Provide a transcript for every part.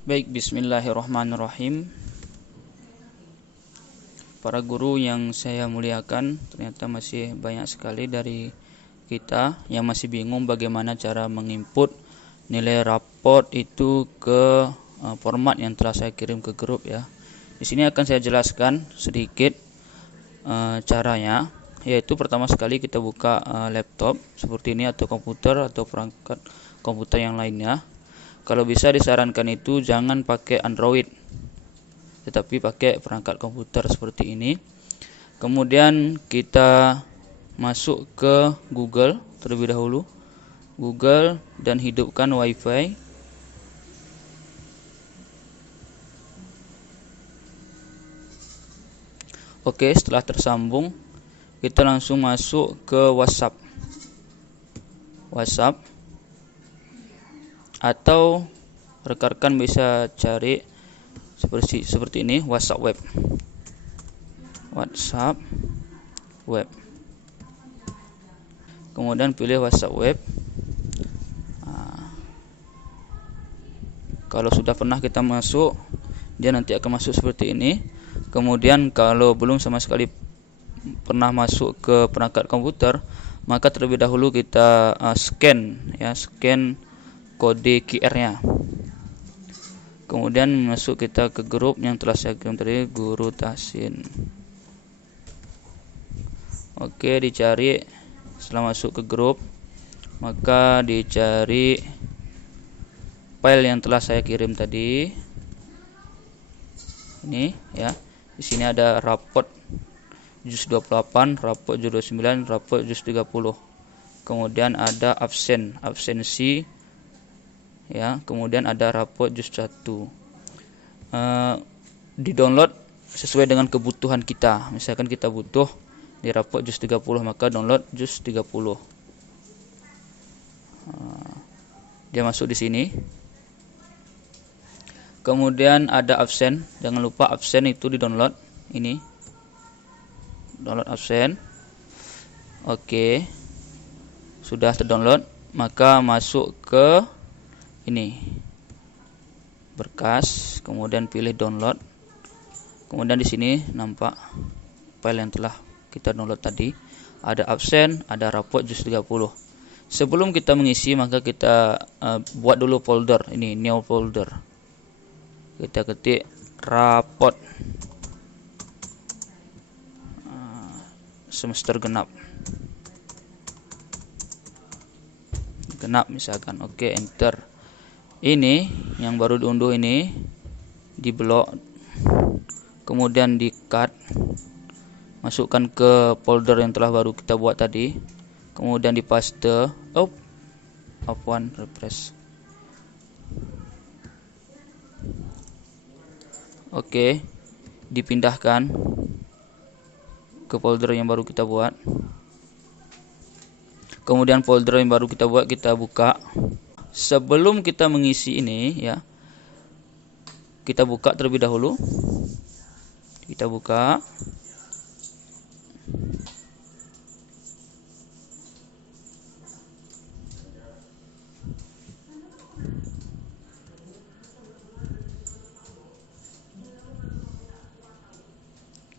Baik, bismillahirrahmanirrahim. Para guru yang saya muliakan, ternyata masih banyak sekali dari kita yang masih bingung bagaimana cara menginput nilai raport itu ke format yang telah saya kirim ke grup ya. Di sini akan saya jelaskan sedikit caranya, yaitu pertama sekali kita buka laptop seperti ini atau komputer atau perangkat komputer yang lainnya. Kalau bisa disarankan itu jangan pakai Android, tetapi pakai perangkat komputer seperti ini. Kemudian kita masuk ke Google terlebih dahulu, Google, dan hidupkan WiFi. Oke, setelah tersambung, kita langsung masuk ke WhatsApp. Atau rekan-rekan bisa cari seperti ini, WhatsApp web. Kemudian pilih WhatsApp web. Kalau sudah pernah kita masuk, dia nanti akan masuk seperti ini. Kemudian kalau belum sama sekali pernah masuk ke perangkat komputer, maka terlebih dahulu kita scan kode QR-nya. Kemudian masuk kita ke grup yang telah saya kirim tadi, Guru Tahsin. Oke, dicari. Setelah masuk ke grup, maka dicari file yang telah saya kirim tadi. Ini ya. Di sini ada raport juz 28, raport juz 29, raport juz 30. Kemudian ada absensi ya, kemudian ada raport juz 1. Di-download sesuai dengan kebutuhan kita. Misalkan kita butuh di raport juz 30, maka download juz 30. Dia masuk di sini. Kemudian ada absen, jangan lupa absen itu di-download. Ini download absen. Oke, sudah terdownload, maka masuk ke ini berkas, kemudian pilih download. Kemudian di sini nampak file yang telah kita download tadi. Ada absen, ada raport juz 30. Sebelum kita mengisi, maka kita buat dulu folder. Ini new folder. Kita ketik raport semester genap misalkan. Oke, enter. Ini yang baru diunduh ini di blok, kemudian di cut, masukkan ke folder yang telah baru kita buat tadi, kemudian di paste. Refresh. Oke, dipindahkan ke folder yang baru kita buat. Kemudian folder yang baru kita buat kita buka. Sebelum kita mengisi ini ya, kita buka terlebih dahulu. Kita buka.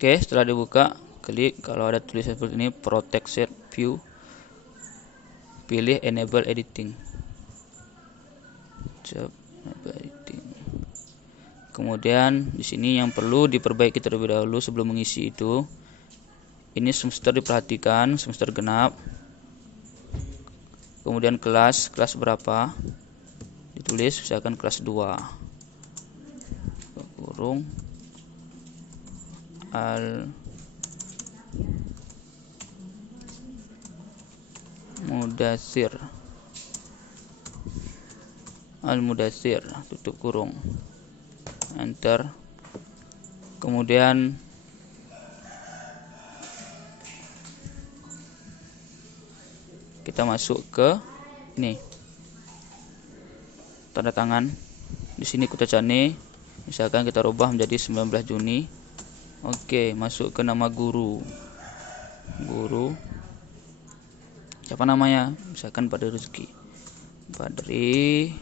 Oke, setelah dibuka, klik kalau ada tulisan seperti ini protected view, pilih enable editing. Kemudian di sini yang perlu diperbaiki terlebih dahulu sebelum mengisi itu, ini semester diperhatikan, semester genap. Kemudian kelas berapa? Ditulis misalkan kelas 2. Kurung al mudassir tutup kurung, enter. Kemudian kita masuk ke ini tanda tangan. Di sini Kutacani, misalkan kita rubah menjadi 19 Juni. Oke, masuk ke nama guru. Siapa namanya? Misalkan Badri Rezeki. Badri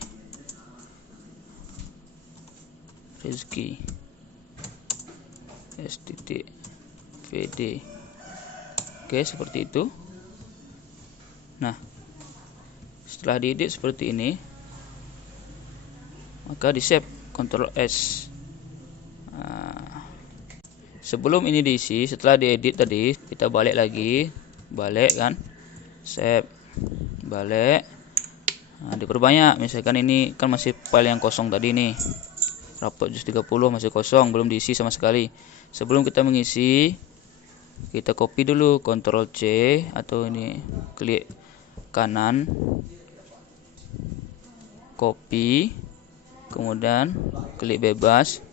Rezeki S.VD. Oke, seperti itu. Nah, setelah diedit seperti ini, maka di save, Ctrl S. Sebelum ini diisi, setelah diedit tadi, kita balik lagi, balik kan, save, balik. Nah, diperbanyak. Misalkan ini kan masih file yang kosong tadi nih, rapot juz 30 masih kosong, belum diisi sama sekali. Sebelum kita mengisi, kita copy dulu, Ctrl C, atau ini klik kanan, copy, kemudian klik bebas,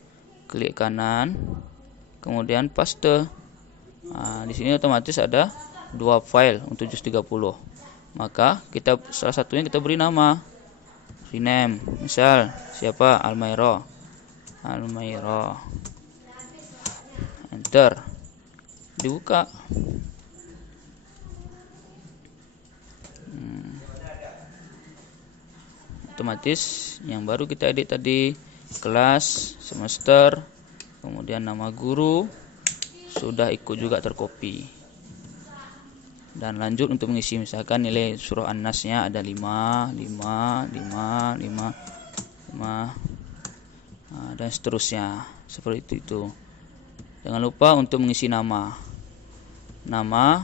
klik kanan, kemudian paste. Nah, di sini otomatis ada dua file untuk juz 30. Maka kita salah satunya kita beri nama, rename, misal siapa, Almairo, enter, dibuka. Otomatis yang baru kita edit tadi, kelas, semester, kemudian nama guru sudah ikut juga tercopy. Dan lanjut untuk mengisi, misalkan nilai surah An-Nas-nya ada 5, dan seterusnya. Seperti itu. Jangan lupa untuk mengisi nama. Nama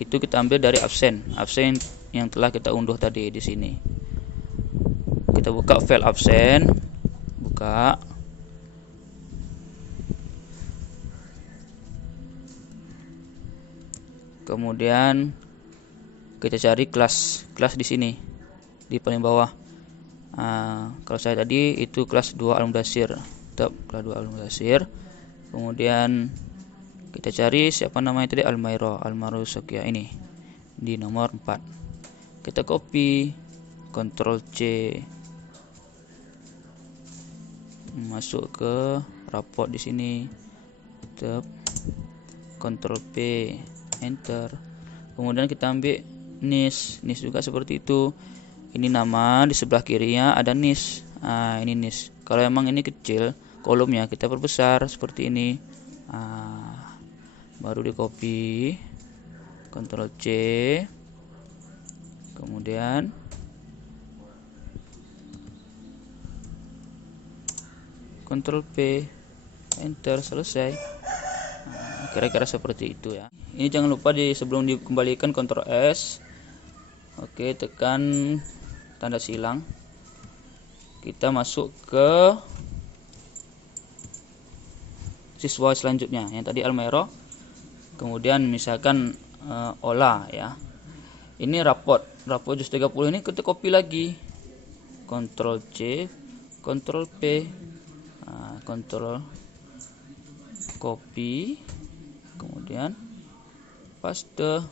itu kita ambil dari absen yang telah kita unduh tadi di sini. Kita buka file absen, buka. Kemudian kita cari kelas di sini di paling bawah. Kalau saya tadi itu kelas 2 Al-Muddatsir, tetap kelas 2 Al-Muddatsir. Kemudian kita cari siapa namanya tadi, Almairo Sokia, ini di nomor 4. Kita copy, Ctrl C, masuk ke raport di sini, tetap Ctrl P, enter. Kemudian kita ambil NIS juga seperti itu. Ini nama, di sebelah kirinya ada NIS. Ini NIS. Kalau emang ini kecil kolomnya, kita perbesar seperti ini. Baru di copy, Ctrl C, kemudian Ctrl P, enter, selesai. Kira-kira seperti itu ya. Ini jangan lupa sebelum dikembalikan Ctrl S. Oke, tekan tanda silang. Kita masuk ke siswa selanjutnya. Yang tadi Almairo. Kemudian misalkan Ola ya. Ini raport juz 30 ini kita copy lagi. Ctrl C, Ctrl P, Ctrl copy, kemudian paste.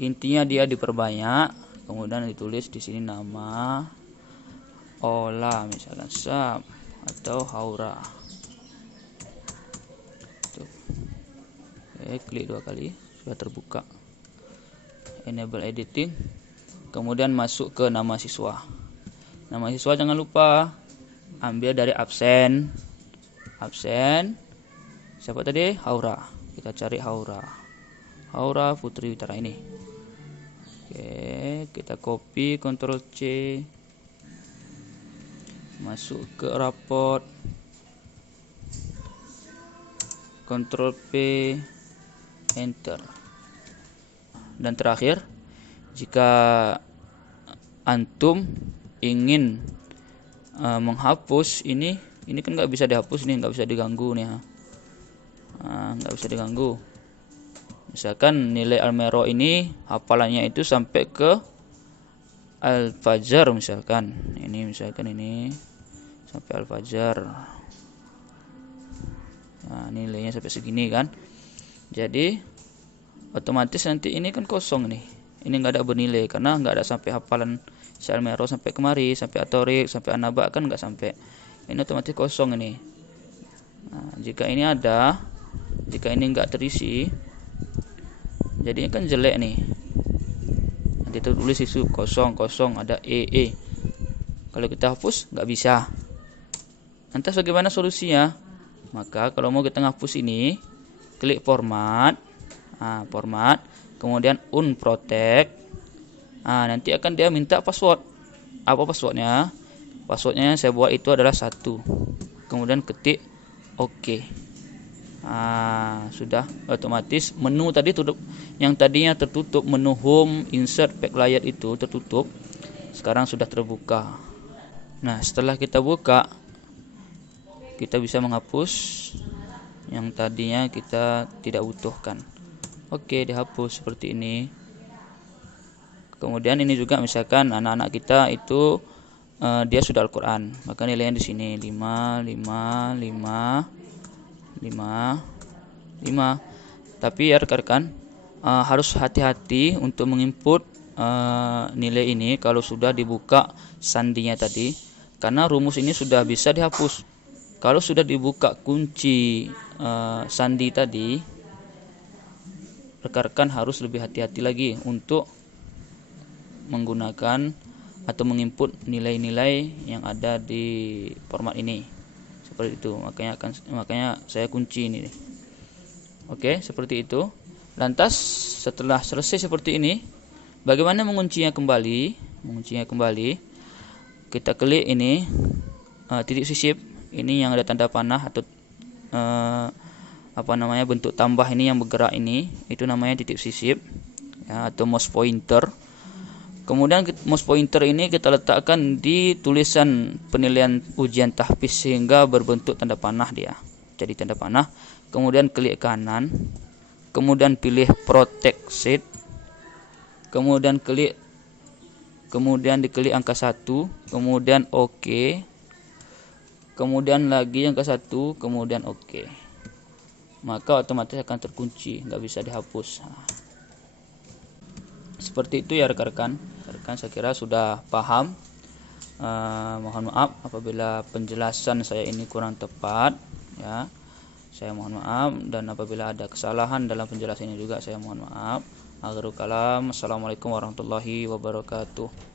Intinya dia diperbanyak, kemudian ditulis di sini nama Ola, misalkan Sam atau Haura. Tuh. Oke, klik 2 kali sudah terbuka. Enable editing. Kemudian masuk ke nama siswa. Nama siswa jangan lupa ambil dari absen. Siapa tadi? Haura. Kita cari Haura Putri Witara ini. Oke, kita copy, Ctrl C, masuk ke raport, Ctrl P, enter. Dan terakhir, jika antum ingin menghapus ini kan nggak bisa dihapus nih, nggak bisa diganggu nih, nggak bisa diganggu. Misalkan nilai Almairo ini hafalannya itu sampai ke Al-Fajr misalkan. Ini sampai Al-Fajr. Nah, nilainya sampai segini kan. Jadi otomatis nanti ini kan kosong nih. Ini nggak ada bernilai karena nggak ada sampai hafalan Almairo sampai kemari, sampai At-Thariq, sampai An-Naba kan nggak sampai. Ini otomatis kosong ini. Nah, jika ini ada, jika ini nggak terisi, jadinya kan jelek nih. Nanti tulis isu kosong ada E. Kalau kita hapus nggak bisa. Lantas bagaimana solusinya? Maka kalau mau kita ngapus ini, klik format, format, kemudian unprotect. Nanti akan dia minta password. Apa passwordnya? Passwordnya yang saya buat itu adalah 1. Kemudian ketik OK. Sudah otomatis menu tadi tutup, yang tadinya tertutup, menu home, insert, backlight itu tertutup, sekarang sudah terbuka. Nah, setelah kita buka, kita bisa menghapus yang tadinya kita tidak butuhkan. Oke, dihapus seperti ini. Kemudian ini juga misalkan anak-anak kita itu dia sudah Al-Quran, maka nilainya di sini 5, 5, 5, 5, 5. Tapi ya rekan-rekan, harus hati-hati untuk menginput nilai ini kalau sudah dibuka sandinya tadi, karena rumus ini sudah bisa dihapus. Kalau sudah dibuka kunci sandi tadi, rekan-rekan harus lebih hati-hati lagi untuk menggunakan atau menginput nilai-nilai yang ada di format ini. Seperti itu. Makanya saya kunci ini. Oke, seperti itu. Lantas setelah selesai seperti ini, bagaimana menguncinya kembali? Menguncinya kembali, kita klik ini titik sisip ini yang ada tanda panah atau bentuk tambah ini yang bergerak ini, itu namanya titik sisip ya, atau mouse pointer. Kemudian mouse pointer ini kita letakkan di tulisan penilaian ujian tahfiz sehingga berbentuk tanda panah dia. Jadi tanda panah. Kemudian klik kanan. Kemudian pilih protect sheet. Kemudian diklik angka 1, kemudian OK. Kemudian lagi angka 1, kemudian OK. Maka otomatis akan terkunci, nggak bisa dihapus. Seperti itu ya rekan-rekan. Rekan saya kira sudah paham. Mohon maaf apabila penjelasan saya ini kurang tepat ya. Saya mohon maaf, dan apabila ada kesalahan dalam penjelasan ini juga saya mohon maaf. Akhiru kalam. Assalamualaikum warahmatullahi wabarakatuh.